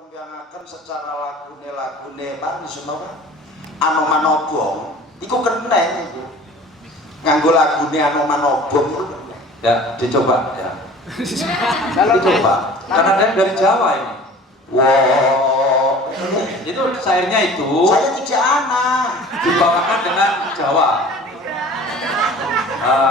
kembiangaken secara lagune Pak Sunova Anoman Obong iku kena iku. Nganggo lagune Anoman Obong iku kena. Ya, dicoba ya. Kalau coba Karena dari Jawa ini. wow, Itu syairnya itu saya tidak anak dibawakan dengan Jawa.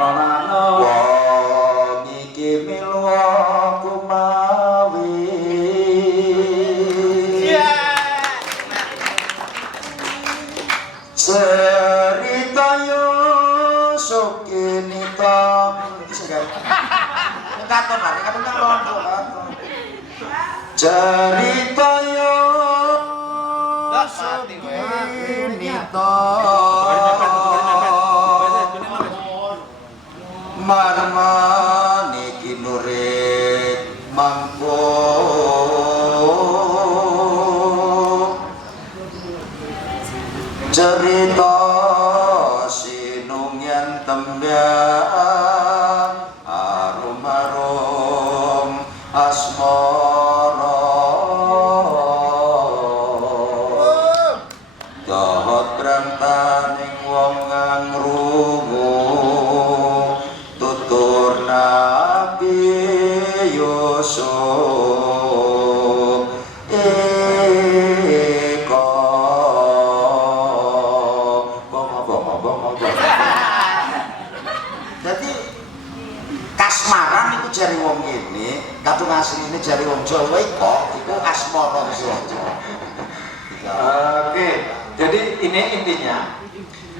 Nonano. wong iki milu kumawi cerita Yusuf kini tom katon lah, katon kan londo cerita Yusuf kini marmane kinurit mangko cerita sinungyan tembang arum-arum asmara dahot brantaning wong ngrungu tutur Nabi Yusuf jadi kasmaran itu jari wong ini kadung asli ini jari wong Jawa iku asmara Jawa. Oke, jadi ini intinya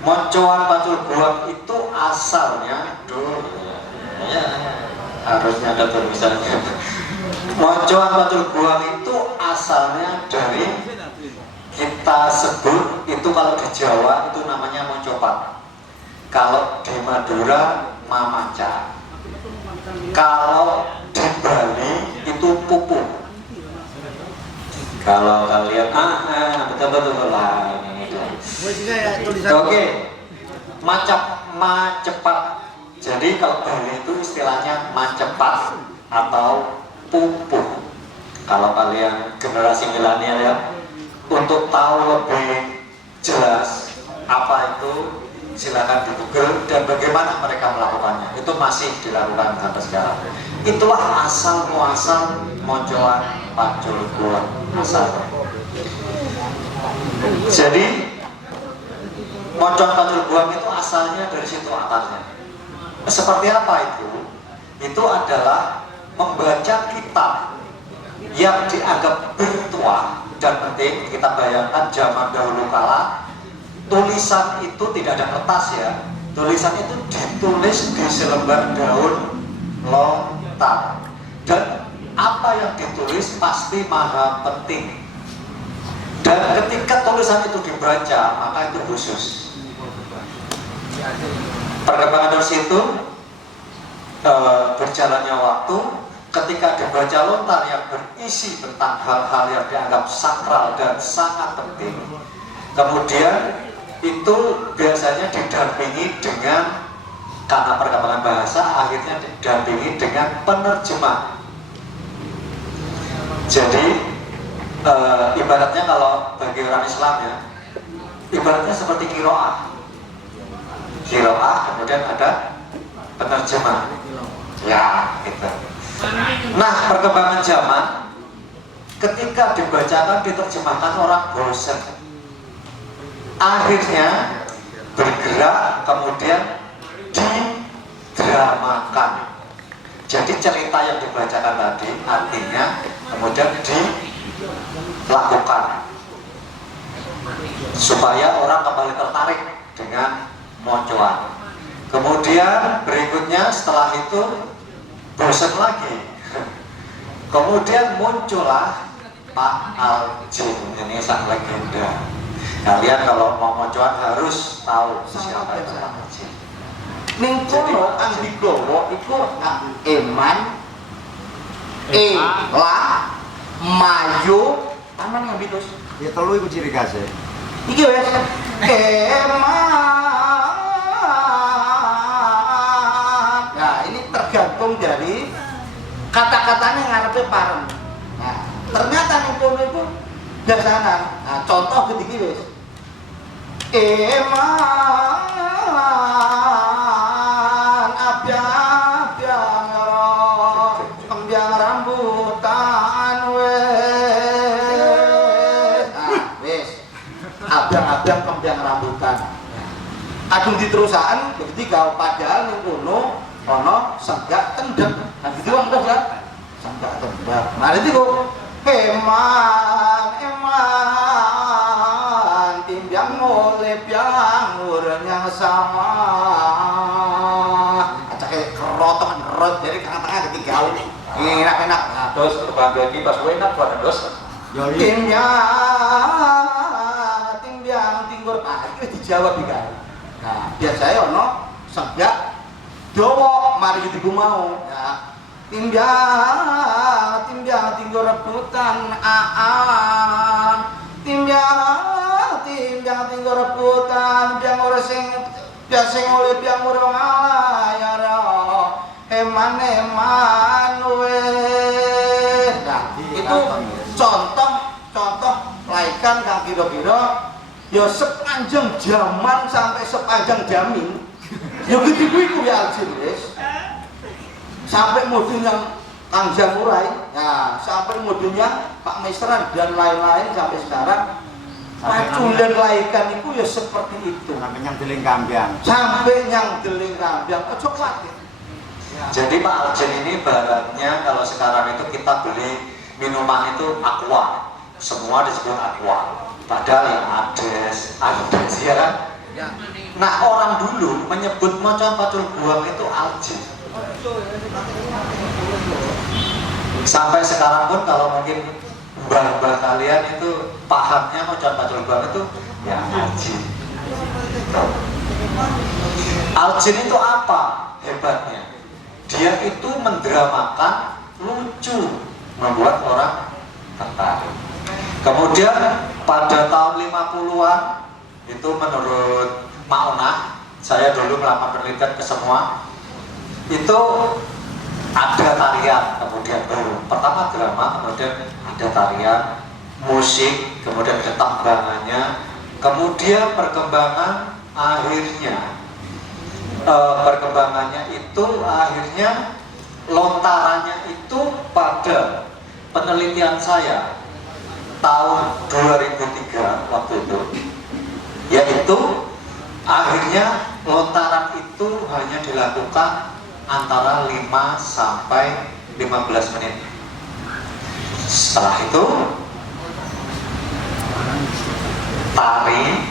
Moncoan Pacul Buang itu asalnya harusnya ada tulisannya. Moncoan Pacul Buang itu asalnya dari kita sebut itu kalau di Jawa itu namanya moncopat, kalau di Madura mamaca, kalau di Bali itu pupu. Kalau kalian betul lah. Oke, macepat. Jadi kalau Bali itu istilahnya macepat atau pupuh. Kalau kalian generasi milenial ya, untuk tahu lebih jelas apa itu silakan di Google dan bagaimana mereka melakukannya. Itu masih dilakukan sampai sekarang. Itulah asal muasal Moncoan Pacul Buang asal. Jadi Moncoan Pacul Buang itu asalnya dari situ akarnya. Seperti apa itu? Itu adalah membaca kitab yang dianggap bertuah dan penting. Kita bayangkan zaman dahulu kala tulisan itu tidak ada kertas ya. Tulisan itu ditulis di selembar daun lontar dan apa yang ditulis pasti maha penting. Dan ketika tulisan itu dibaca maka itu khusus. Perkembangan dari situ berjalannya waktu, ketika dibaca lontar yang berisi tentang hal-hal yang dianggap sakral dan sangat penting, kemudian itu biasanya didampingi dengan, karena perkembangan bahasa akhirnya didampingi dengan penerjemah. Jadi ibaratnya kalau bagi orang Islam ya, ibaratnya seperti kiroah, kemudian ada penerjemah ya gitu. Nah perkembangan zaman, ketika dibacakan diterjemahkan orang bosan, akhirnya bergerak kemudian didramakan. Jadi cerita yang dibacakan tadi artinya kemudian dilakukan supaya orang kembali tertarik dengan Moncoan. Kemudian berikutnya setelah itu bosan lagi. Kemudian muncullah Pak Aljin, ini sang legenda. Kalian kalau mau Moncoan harus tahu siapa itu Pak Aljin. ning kono kang digawa iku Eman Ela Mayu aman yang bitus Ya telu iku ciri khasnya. iki wes Eman. Nah ini tergantung dari kata-katanya ngarepe parem. Nah ternyata ning kono iku biasanan. Nah, contoh gediki wis. Eman abang-abang kembang rambutan wis. Wis. Abang-abang kembang rambutan. Adung diterusan ketika padahal ning kono ana senggak tendang. Nah, gitu wong ya. Senggak tendang. Nah, itu kok eman timbang oleh piangurnya sama acake kerotok kerot dari tengah-tengah ketiga enak-enak. Nah, Terus kebahagiaan kita semua enak buat dos. timbang tinggur itu dijawab iki. Nah, biasanya ono senggak dawa mari diku mau ya. Timbang tinggur rebutan timbang tinggur rebutan biang ora sing biasa oleh biang ora ya eman weh. Nah, itu contoh laikan kang kira-kira ya sepanjang zaman sampai sepanjang jamin ya gitu iku ya Aljin wis. Sampai modelnya Kang Jamurai, ya sampai modelnya Pak Mesran dan lain-lain sampai sekarang paculan laikan itu ya seperti itu. Sampai yang deling kambiang. Sampai yang deling kambiang, ojo kuatir. Jadi Pak Aljin ini baratnya kalau sekarang itu kita beli minuman itu aqua, semua disebut aqua. Padahal yang ades ya kan? Ya. Nah orang dulu menyebut macan pacul buang itu Aljin. Sampai sekarang pun kalau mungkin mbah-mbah kalian itu pahamnya macan pacul buang itu ya Aljin. Aljin itu apa hebatnya? Dia itu mendramakan lucu, membuat orang tertarik. Kemudian pada tahun 50-an itu menurut Maunah, saya dulu melakukan penelitian ke semua, itu ada tarian, kemudian pertama drama, kemudian ada tarian, musik, kemudian ketambangannya, kemudian perkembangannya itu akhirnya lontarannya itu pada penelitian saya tahun 2003 waktu itu, yaitu akhirnya lontaran itu hanya dilakukan antara 5 sampai 15 menit. Setelah itu tari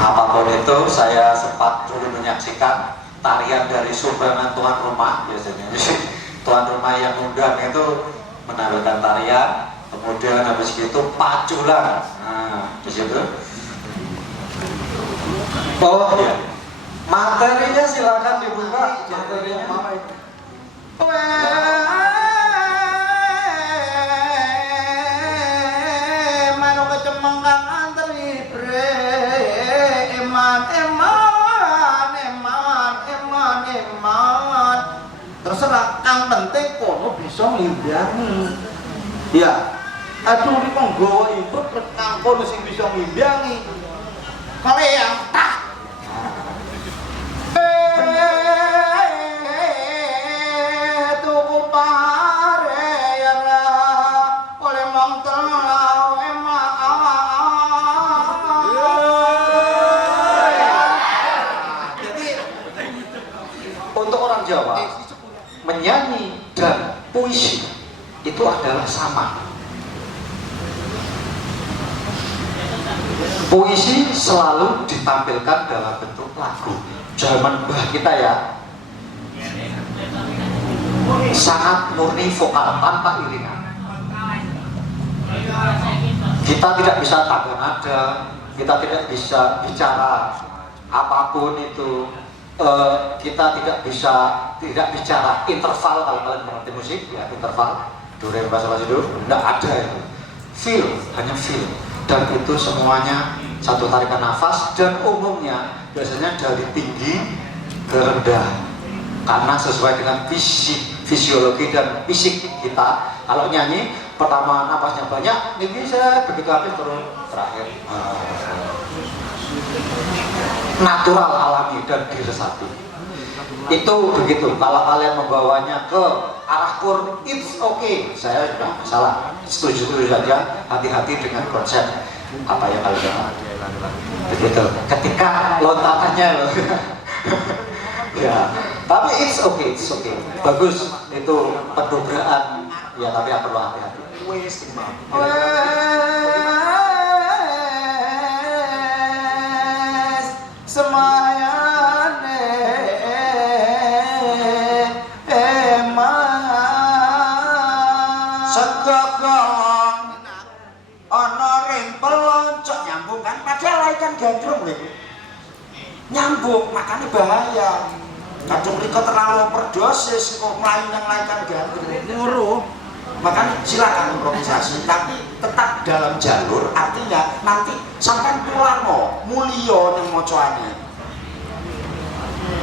apapun itu, saya sempat dulu menyaksikan tarian dari sumbangan tuan rumah biasanya. Tuan rumah yang undang itu menampilkan tarian, kemudian habis itu paculan. Nah, di situ. Oh ya. Materinya silakan dibuka. Materinya mana itu? Mano kecemenggang antri bre eman terserah, yang penting kono bisa ngimbangi. Ya, aduh ini penggawa itu kang kono sing bisa ngimbangi. Kalau yang tak tuku pare ya oleh mong telau jadi Untuk orang Jawa, menyanyi dan puisi itu adalah sama. Puisi selalu ditampilkan dalam bentuk lagu. Zaman mbah kita ya, sangat murni vokal tanpa iringan. Kita tidak bisa tangga nada, kita tidak bisa bicara apapun itu. Kita tidak bicara interval. Kalau kalian mengerti musik ya, interval do re mi fa sol la si do, tidak ada itu. Feel, hanya feel, dan itu semuanya satu tarikan nafas, dan umumnya biasanya dari tinggi ke rendah karena sesuai dengan fisiologi dan fisik kita. Kalau nyanyi pertama napasnya banyak, ini saya begitu habis turun terakhir natural, alami dan diresapi. Itu begitu. Kalau kalian membawanya ke arah kur, it's okay. Saya sudah salah. Setuju saja. Hati-hati dengan konsep apa yang kalian begitu. Ketika lontarannya loh. Ya, tapi it's okay, it's okay. Bagus. Itu pendobraan. Ya, tapi yang perlu hati-hati. Semayane segagong ana ring peloncok nyambung kan padahal ikan gandrung lho nyambung makanya bahaya kadung riko terlalu overdosis kok melayu yang ikan gandrung nguruh makanya silakan improvisasi tapi tetap dalam jalur artinya nanti sampai pulang mulio yang mocoane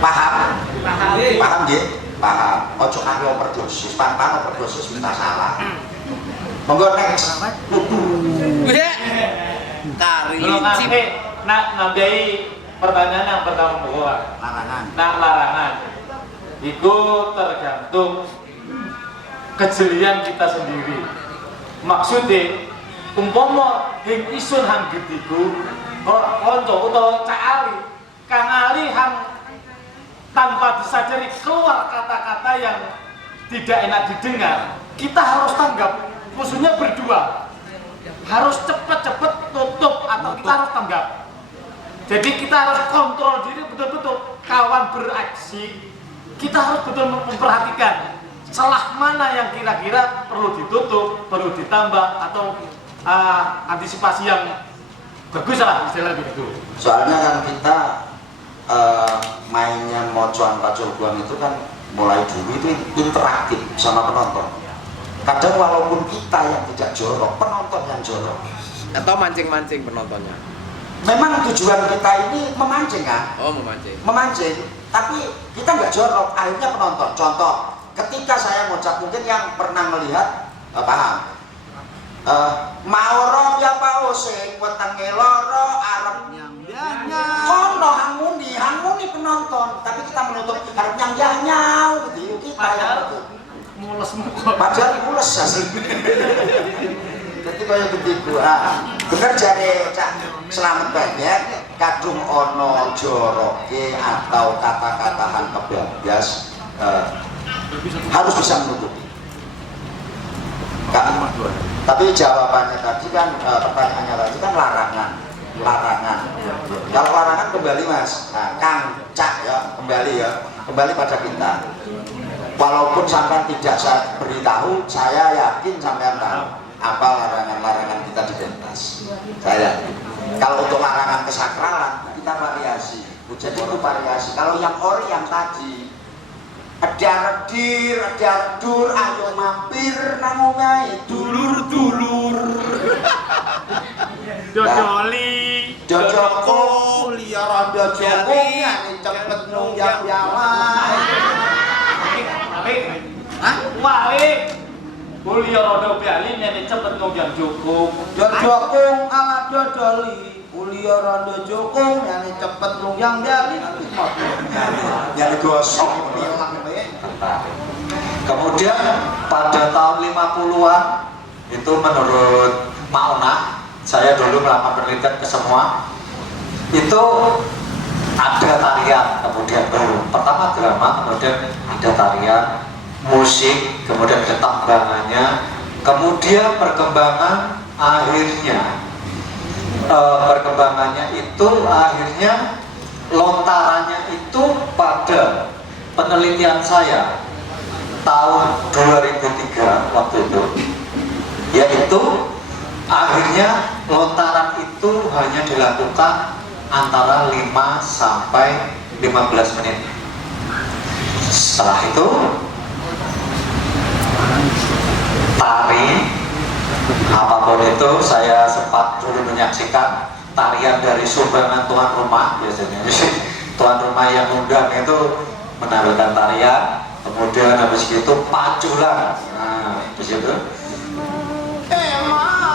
paham? Paham ya? Paham ojo kaki overdosis pan overdosis minta salah monggo next kari nak nambahi pertanyaan yang pertama bahwa larangan itu tergantung kejelian kita sendiri. Maksudnya umpama hing isun hang getiku konco utawa cak ali kang ali hang tanpa disadari keluar kata-kata yang tidak enak didengar, kita harus tanggap, maksudnya berdua harus cepet-cepet tutup atau kita harus tanggap. Jadi kita harus kontrol diri betul-betul. Kawan beraksi, kita harus betul memperhatikan celah mana yang kira-kira perlu ditutup, perlu ditambah atau antisipasi yang bagus lah istilah begitu. Soalnya kan kita mainnya mocoan pacul buang itu kan mulai dulu itu interaktif sama penonton. Kadang walaupun kita yang tidak jorok, penonton yang jorok. atau mancing-mancing penontonnya. Memang tujuan kita ini memancing kan? Oh, memancing. Memancing, tapi kita nggak jorok, akhirnya penonton. Contoh, ketika saya ngucap mungkin yang pernah melihat paham. Mauro ya Pak Oseng, wetenge loro arep nyambyanya. Kono hangmuni penonton, tapi kita menutup arep nyambyanyau gitu. Kita yang Mules muka. padahal mules asli. Jadi kayak begitu. Bener jare Cak Selamat banyak kadung ono joroke atau kata-katahan kebablas harus bisa menutupi. Tapi jawabannya tadi kan pertanyaannya tadi kan larangan. Kalau larangan kembali Mas, Kang Cak ya kembali pada kita. Walaupun sampai tidak saya beritahu, saya yakin sampai tahu apa larangan kita di pentas. Saya yakin. Kalau untuk larangan kesakralan kita variasi. Jadi itu variasi. Kalau yang ori yang tadi ada redir, ada redur, ayo mampir nang omahe dulur-dulur. Dodoli, Jojoko liya rada joko ngene cepet nunggak yawai. Wale. Kuliah roda biali nyene cepet nunggak cukup. Jojokung ala dodoli kuliah rada joko ngene cepet nunggak biali. Ya gosok bilang bae. Kemudian pada tahun 50-an itu menurut Mauna, saya dulu melakukan penelitian ke semua, itu ada tarian, kemudian pertama drama, kemudian ada tarian, musik, kemudian ada tambangannya, kemudian perkembangannya itu akhirnya lontarannya itu pada penelitian saya tahun 2003 waktu itu, yaitu akhirnya lontaran itu hanya dilakukan antara 5 sampai 15 menit. Setelah itu tari apapun itu, saya sempat dulu menyaksikan tarian dari sumbangan tuan rumah biasanya. Tuan rumah yang undang itu menampilkan tarian, kemudian habis itu paculan. Nah, di situ Emawan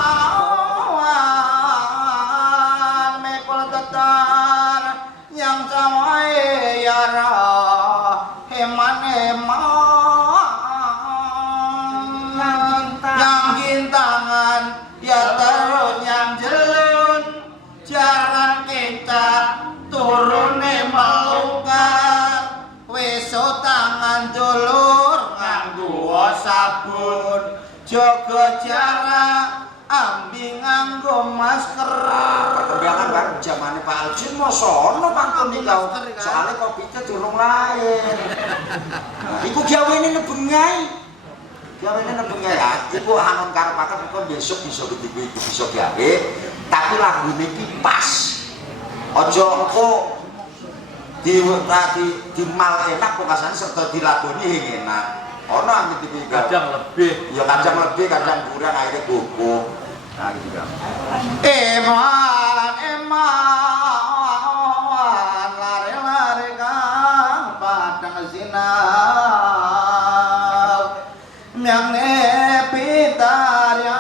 mekol tetar yang samai yara eman yang gintangan ya terus yang jelun jarang kita turune melukar weso tangan dulur nganggo sabun jaga jarak ambi nganggo masker. Perkembangan kan zamane Pak Aljin mosok ono pantun iki kau. Soale kopite durung lahir. Nah, iku gawene nebengai. Gawene nebengai ya. Iku anon karepaken kok besok bisa iki bisa gawe, tapi lagune iki pas. Aja engko di mal enak kok kasane serta dilagoni enak. Ono angin iki kadang lebih ya kadang lebih kadang kurang akhirnya gogo. Nah gitu kan. Eman lare-lare kang padang sinau miang ne pitar ya